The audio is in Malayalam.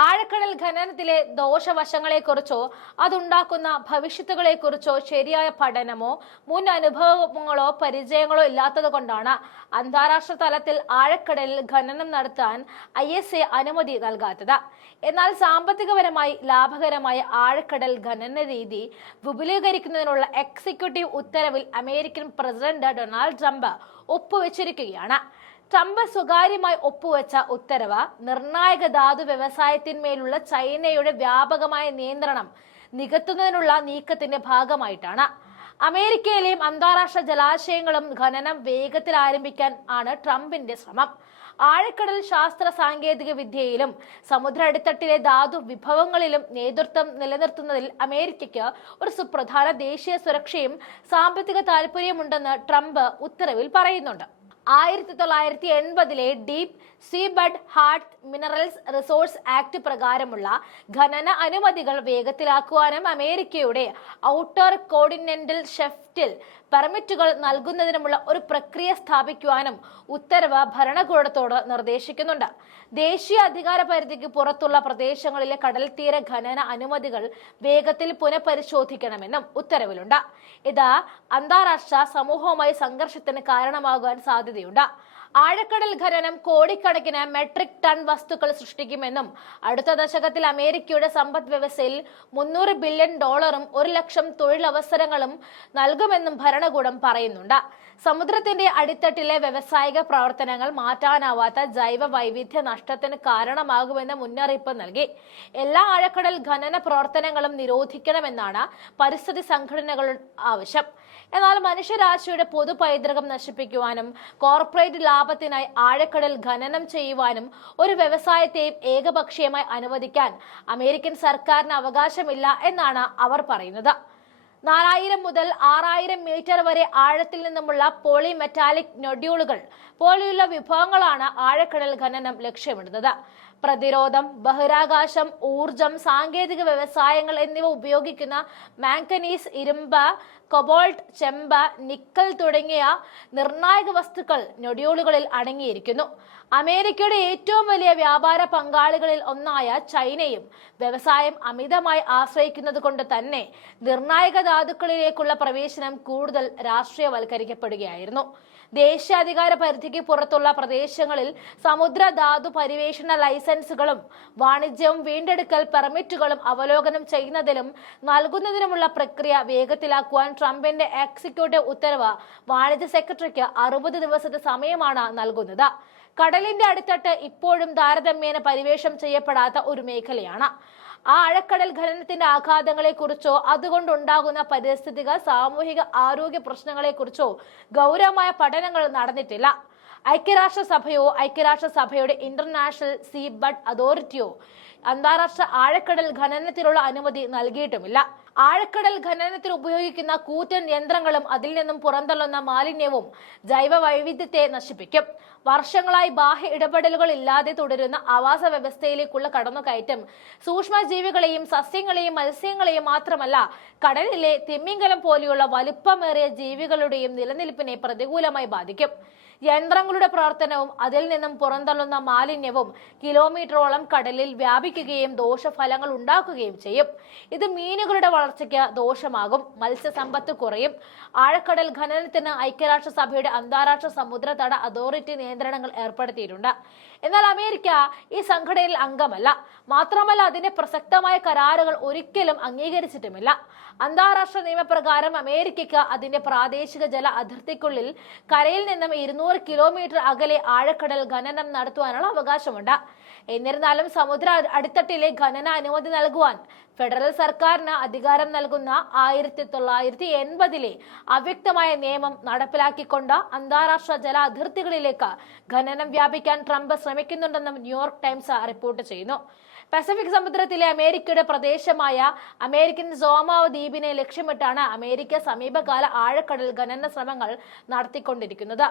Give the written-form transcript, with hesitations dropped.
ആഴക്കടൽ ഖനനത്തിലെ ദോഷവശങ്ങളെക്കുറിച്ചോ അതുണ്ടാക്കുന്ന ഭവിഷ്യത്തുകളെക്കുറിച്ചോ ശരിയായ പഠനമോ മുൻ അനുഭവങ്ങളോ പരിചയങ്ങളോ ഇല്ലാത്തത് കൊണ്ടാണ് അന്താരാഷ്ട്ര തലത്തിൽ ആഴക്കടലിൽ ഖനനം നടത്താൻ ISA അനുമതി നൽകാത്തത്. എന്നാൽ സാമ്പത്തികപരമായി ലാഭകരമായ ആഴക്കടൽ ഖനന രീതി വിപുലീകരിക്കുന്നതിനുള്ള എക്സിക്യൂട്ടീവ് ഉത്തരവിൽ അമേരിക്കൻ പ്രസിഡന്റ് ഡൊണാൾഡ് ട്രംപ് ഒപ്പുവെച്ചിരിക്കുകയാണ്. ട്രംപ് സ്വകാര്യമായി ഒപ്പുവെച്ച ഉത്തരവ് നിർണായക ധാതു വ്യവസായത്തിന്മേലുള്ള ചൈനയുടെ വ്യാപകമായ നിയന്ത്രണം നികത്തുന്നതിനുള്ള നീക്കത്തിന്റെ ഭാഗമായിട്ടാണ്. അമേരിക്കയിലെയും അന്താരാഷ്ട്ര ജലാശയങ്ങളും ഖനനം വേഗത്തിൽ ആരംഭിക്കാൻ ആണ് ട്രംപിന്റെ ശ്രമം. ആഴക്കടൽ ശാസ്ത്ര സാങ്കേതിക വിദ്യയിലും സമുദ്ര അടിത്തട്ടിലെ ധാതു വിഭവങ്ങളിലും നേതൃത്വം നിലനിർത്തുന്നതിൽ അമേരിക്കയ്ക്ക് ഒരു സുപ്രധാന ദേശീയ സുരക്ഷയും സാമ്പത്തിക താൽപര്യമുണ്ടെന്ന് ട്രംപ് ഉത്തരവിൽ പറയുന്നുണ്ട്. 1980 deep seabed hard minerals resource act പ്രകാരമുള്ള ഖനന അനുമതികൾ വേഗത്തിലാക്കുവാനും അമേരിക്കയുടെ ഔട്ടർ കോണ്ടിനെന്റൽ ഷെൽഫിൽ പെർമിറ്റുകൾ നൽകുന്നതിനുമുള്ള ഒരു പ്രക്രിയ സ്ഥാപിക്കുവാനും ഉത്തരവ് ഭരണകൂടത്തോട് നിർദ്ദേശിക്കുന്നുണ്ട്. ദേശീയ അധികാര പരിധിക്ക് പുറത്തുള്ള പ്രദേശങ്ങളിലെ കടൽത്തീര ഖനന അനുമതികൾ വേഗത്തിൽ പുനഃപരിശോധിക്കണമെന്നും ഉത്തരവിലുണ്ട്. ഇത് അന്താരാഷ്ട്ര സമൂഹവുമായി സംഘർഷത്തിന് കാരണമാകാൻ സാധ്യതയുണ്ട്. ആഴക്കടൽ ഖനനം കോടിക്കണക്കിന് മെട്രിക് ടൺ വസ്തുക്കൾ സൃഷ്ടിക്കുമെന്നും അടുത്ത ദശകത്തിൽ അമേരിക്കയുടെ സമ്പദ് വ്യവസ്ഥയിൽ $300 ബില്യൺ 1,00,000 തൊഴിലവസരങ്ങളും നൽകുമെന്നും ഭരണകൂടം പറയുന്നുണ്ട്. സമുദ്രത്തിന്റെ അടിത്തട്ടിലെ വ്യവസായിക പ്രവർത്തനങ്ങൾ മാറ്റാനാവാത്ത ജൈവ വൈവിധ്യ നഷ്ടത്തിന് കാരണമാകുമെന്ന് മുന്നറിയിപ്പ് നൽകി. എല്ലാ ആഴക്കടൽ ഖനന പ്രവർത്തനങ്ങളും നിരോധിക്കണമെന്നാണ് പരിസ്ഥിതി സംഘടനകളുടെ ആവശ്യം. എന്നാൽ മനുഷ്യരാശിയുടെ പൊതു പൈതൃകം നശിപ്പിക്കുവാനും കോർപ്പറേറ്റ് ലാഭത്തിനായി ആഴക്കടൽ ഖനനം ചെയ്യുവാനും ഒരു വ്യവസായത്തെയും ഏകപക്ഷീയമായി അനുവദിക്കാൻ അമേരിക്കൻ സർക്കാരിന് അവകാശമില്ല എന്നാണ് അവർ പറയുന്നത്. 4000 മുതൽ 6000 മീറ്റർ വരെ ആഴത്തിൽ നിന്നുമുള്ള പോളിമെറ്റാലിക് നൊഡ്യൂളുകൾ പോലെയുള്ള വിഭവങ്ങളാണ് ആഴക്കടൽ ഖനനം ലക്ഷ്യമിടുന്നത്. പ്രതിരോധം, ബഹിരാകാശം, ഊർജം, സാങ്കേതിക വ്യവസായങ്ങൾ എന്നിവ ഉപയോഗിക്കുന്ന മാംഗനീസ്, ഇരുമ്പ്, കൊബോൾട്ട്, ചെമ്പ്, നിക്കൽ തുടങ്ങിയ നിർണായക വസ്തുക്കൾ നൊഡ്യൂളുകളിൽ അടങ്ങിയിരിക്കുന്നു. അമേരിക്കയുടെ ഏറ്റവും വലിയ വ്യാപാര പങ്കാളികളിൽ ഒന്നായ ചൈനയും വ്യവസായം അമിതമായി ആശ്രയിക്കുന്നത് കൊണ്ട് തന്നെ നിർണായക ധാതുക്കളിലേക്കുള്ള പ്രവേശനം കൂടുതൽ രാഷ്ട്രീയവൽക്കരിക്കപ്പെടുകയായിരുന്നു. ദേശീയാധികാര പരിധിക്ക് പുറത്തുള്ള പ്രദേശങ്ങളിൽ സമുദ്ര ധാതു പരിവേഷണ ലൈസൻസുകളും വാണിജ്യവും വീണ്ടെടുക്കൽ പെർമിറ്റുകളും അവലോകനം ചെയ്യുന്നതിലും നൽകുന്നതിനുമുള്ള പ്രക്രിയ വേഗത്തിലാക്കുവാൻ ട്രംപിന്റെ എക്സിക്യൂട്ടീവ് ഉത്തരവ് വാണിജ്യ സെക്രട്ടറിക്ക് 60 ദിവസത്തെ സമയമാണ് നൽകുന്നത്. കടലിന്റെ അടിത്തട്ട് ഇപ്പോഴും താരതമ്യേന പരിവേഷം ചെയ്യപ്പെടാത്ത ഒരു മേഖലയാണ്. ആ ആഴക്കടൽ ഖനനത്തിന്റെ ആഘാതങ്ങളെ കുറിച്ചോ അതുകൊണ്ടുണ്ടാകുന്ന പാരിസ്ഥിതിക, സാമൂഹിക, ആരോഗ്യ പ്രശ്നങ്ങളെ കുറിച്ചോ ഗൗരവമായ പഠനങ്ങൾ നടന്നിട്ടില്ല. ഐക്യരാഷ്ട്രസഭയോ ഐക്യരാഷ്ട്രസഭയുടെ ഇന്റർനാഷണൽ സീബഡ് അതോറിറ്റിയോ അന്താരാഷ്ട്ര ആഴക്കടൽ ഖനനത്തിനുള്ള അനുമതി നൽകിയിട്ടുമില്ല. ആഴക്കടൽ ഖനനത്തിൽ ഉപയോഗിക്കുന്ന കൂറ്റൻ യന്ത്രങ്ങളും അതിൽ നിന്നും പുറന്തള്ളുന്ന മാലിന്യവും ജൈവ വൈവിധ്യത്തെ നശിപ്പിക്കും. വർഷങ്ങളായി ബാഹ്യ ഇടപെടലുകൾ ഇല്ലാതെ തുടരുന്ന ആവാസ വ്യവസ്ഥയിലേക്കുള്ള കടന്നുകയറ്റം സൂക്ഷ്മജീവികളെയും സസ്യങ്ങളെയും മത്സ്യങ്ങളെയും മാത്രമല്ല കടലിലെ തിമിംഗലം പോലെയുള്ള വലിപ്പമേറിയ ജീവികളുടെയും നിലനിൽപ്പിനെ പ്രതികൂലമായി ബാധിക്കും. യന്ത്രങ്ങളുടെ പ്രവർത്തനവും അതിൽ നിന്നും പുറന്തള്ളുന്ന മാലിന്യവും കിലോമീറ്ററോളം കടലിൽ വ്യാപിക്കുകയും ദോഷഫലങ്ങൾ ഉണ്ടാക്കുകയും ചെയ്യും. ഇത് മീനുകളുടെ വളർച്ചയ്ക്ക് ദോഷമാകും, മത്സ്യസമ്പത്ത് കുറയും. ആഴക്കടൽ ഖനനത്തിന് ഐക്യരാഷ്ട്രസഭയുടെ അന്താരാഷ്ട്ര സമുദ്ര തട അതോറിറ്റി നിയന്ത്രണങ്ങൾ ഏർപ്പെടുത്തിയിട്ടുണ്ട്. എന്നാൽ അമേരിക്ക ഈ സംഘടനയിൽ അംഗമല്ല. മാത്രമല്ല അതിന്റെ പ്രസക്തമായ കരാറുകൾ ഒരിക്കലും അംഗീകരിച്ചിട്ടുമില്ല. അന്താരാഷ്ട്ര നിയമപ്രകാരം അമേരിക്കയ്ക്ക് അതിന്റെ പ്രാദേശിക ജല അതിർത്തിക്കുള്ളിൽ കരയിൽ നിന്നും 200 കിലോമീറ്റർ അകലെ ആഴക്കടൽ ഖനനം നടത്തുവാനുള്ള അവകാശമുണ്ട്. എന്നിരുന്നാലും സമുദ്ര അടിത്തട്ടിലെ ഖനന അനുമതി നൽകുവാൻ ഫെഡറൽ സർക്കാരിന് അധികാരം നൽകുന്ന 1980 അവ്യക്തമായ നിയമം നടപ്പിലാക്കിക്കൊണ്ട് അന്താരാഷ്ട്ര ജല അതിർത്തികളിലേക്ക് ഖനനം വ്യാപിക്കാൻ ട്രംപ് ശ്രമിക്കുന്നുണ്ടെന്നും ന്യൂയോർക്ക് ടൈംസ് റിപ്പോർട്ട് ചെയ്യുന്നു. പസഫിക് സമുദ്രത്തിലെ അമേരിക്കയുടെ പ്രദേശമായ അമേരിക്കൻ സോമാവ ദ്വീപിനെ ലക്ഷ്യമിട്ടാണ് അമേരിക്ക സമീപകാല ആഴക്കടൽ ഖനന ശ്രമങ്ങൾ നടത്തിക്കൊണ്ടിരിക്കുന്നത്.